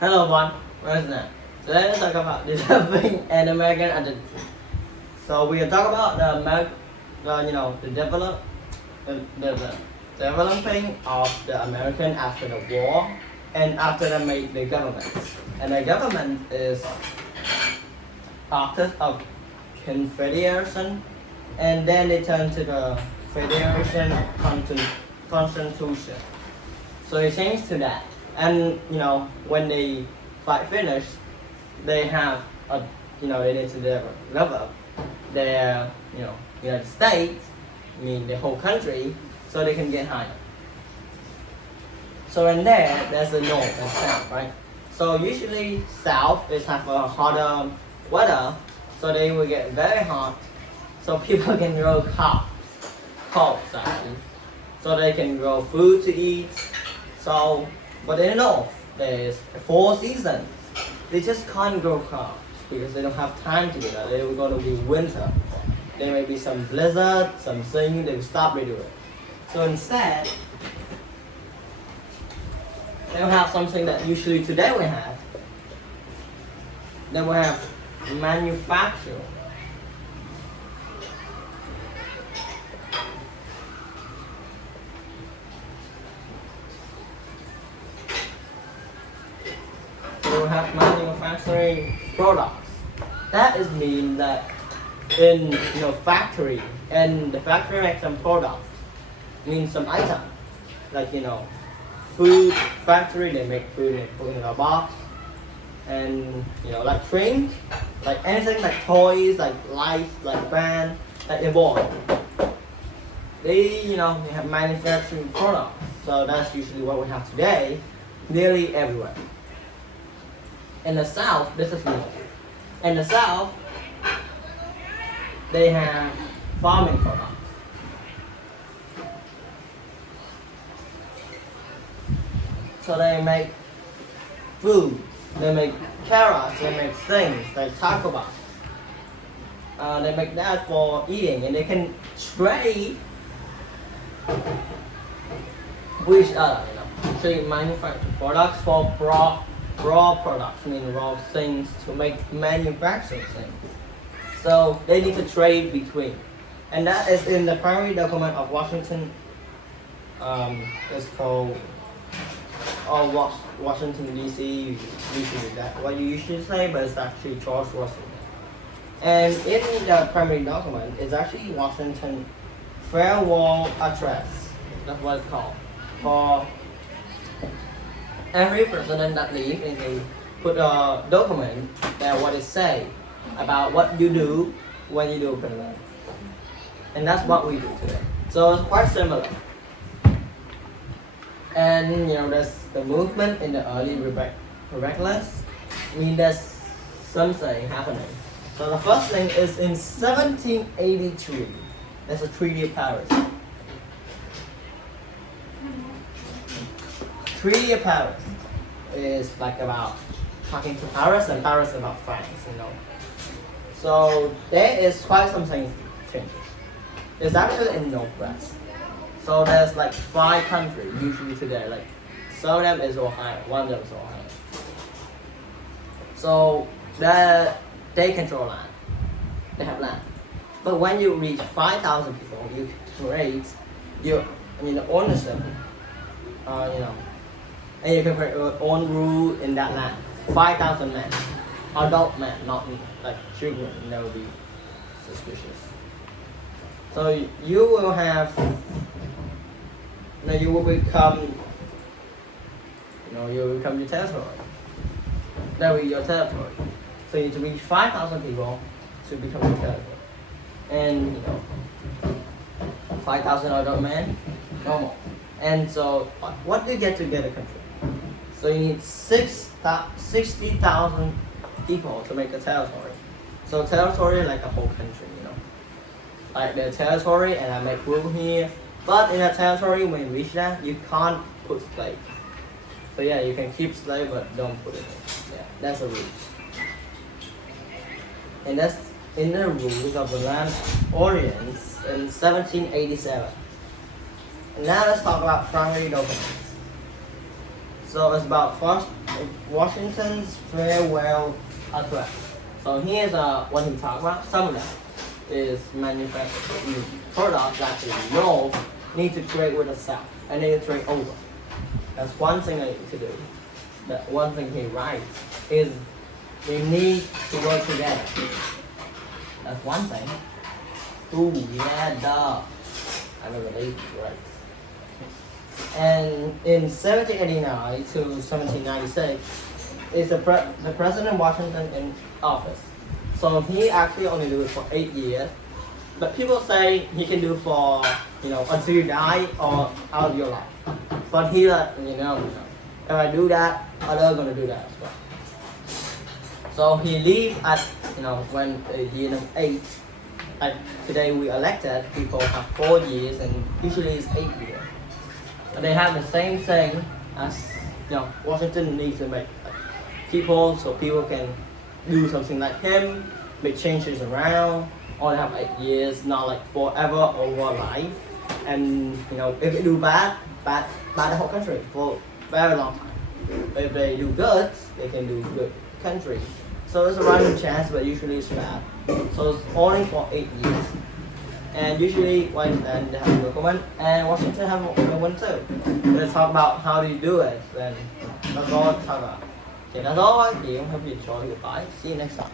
Hello everyone, where's that? Today let's talk about developing an American identity. So we will talk about the developing of the American after the war and after they made the government. And the government is part of Confederation, and then they turn to the Federation Constitution. So they changed to that. And when they fight finish, they have they need to develop their United States, the whole country, so they can get higher. So in there's the north and south, right? So usually south is have a hotter weather, so they will get very hot, so people can grow crops actually, so they can grow food to eat. So, but in the north, there's 4 seasons. They just can't grow crops because they don't have time to do that. They're going to be winter. There may be some blizzard, something, they will stop redoing it. So instead, they will have something that usually today we have. They will have manufacturing. Will have manufacturing products. That is mean that in factory, and the factory makes some products, means some item, like food factory, they make food and put in a box, and like drinks, like anything like toys, like lights, like band, like evolve. They have manufacturing products. So that's usually what we have today, nearly everywhere. In the south, this is north. In the south, they have farming products. So they make food, they make carrots, they make things like Taco Bell. They make that for eating, and they can trade with each other. Trade manufactured products for raw products, raw things to make manufacturing things. So they need to trade between. And that is in the primary document of Washington. It's called Washington DC. Usually that what you usually say, but it's actually George Washington. And in the primary document, it's actually Washington Farewell Address. That's what it's called. For every president that leaves, and they put a document that what it say about what you do when you do president. And that's what we do today. So it's quite similar. And there's the movement in the early republics. There's something happening. So the first thing is in 1783. There's a Treaty of Paris. Treaty of Paris is like about talking to Paris, and Paris about France, So there is quite something changes. It's actually in Northwest. So there's like 5 countries usually today. Like some of them is Ohio, one of them is Ohio. So they control land. They have land. But when you reach 5,000 people, you create the ownership. And you can create your own rule in that land. 5,000 men, adult men, not like children. That would be suspicious. So you will have, you will become, you will become your territory. That will be your territory. So you need to reach 5,000 people to become your territory. And 5,000 adult men, no more. And so what do you get to get a country? So you need 60,000 people to make a territory. So territory like a whole country, Like the territory, and I make rule here. But in a territory, when you reach that, you can't put slave. So yeah, you can keep slave, but don't put it in. Yeah, that's a rule. And that's in the rules of the land ordinance in 1787. And now let's talk about primary documents. So it's about first Washington's farewell address. So here's what he talked about. Some of that is manufacturing products that the North need to trade with the South and they trade over. That's one thing they need to do. That one thing he writes is they need to work together. That's one thing. Ooh, yeah, duh. I don't believe it, right? And in 1789 to 1796, is the President Washington in office. So he actually only do it for 8 years. But people say he can do for, until you die or out of your life. But he let if I do that, others gonna do that as well. So he leave at, when year number 8. Like today we elected, people have 4 years and usually it's 8 years. And they have the same thing as, Washington needs to make people so people can do something like him, make changes around, only have 8 years, not like forever over life. And if they do bad the whole country for a very long time. But if they do good, they can do good country. So it's a random chance, but usually it's bad. So it's only for 8 years. And usually when then they have a recommend, and Washington have a one too. Let's talk about how do you do it. Then that's all I talk about. Okay, that's all. I hope you enjoy. Goodbye. See you next time.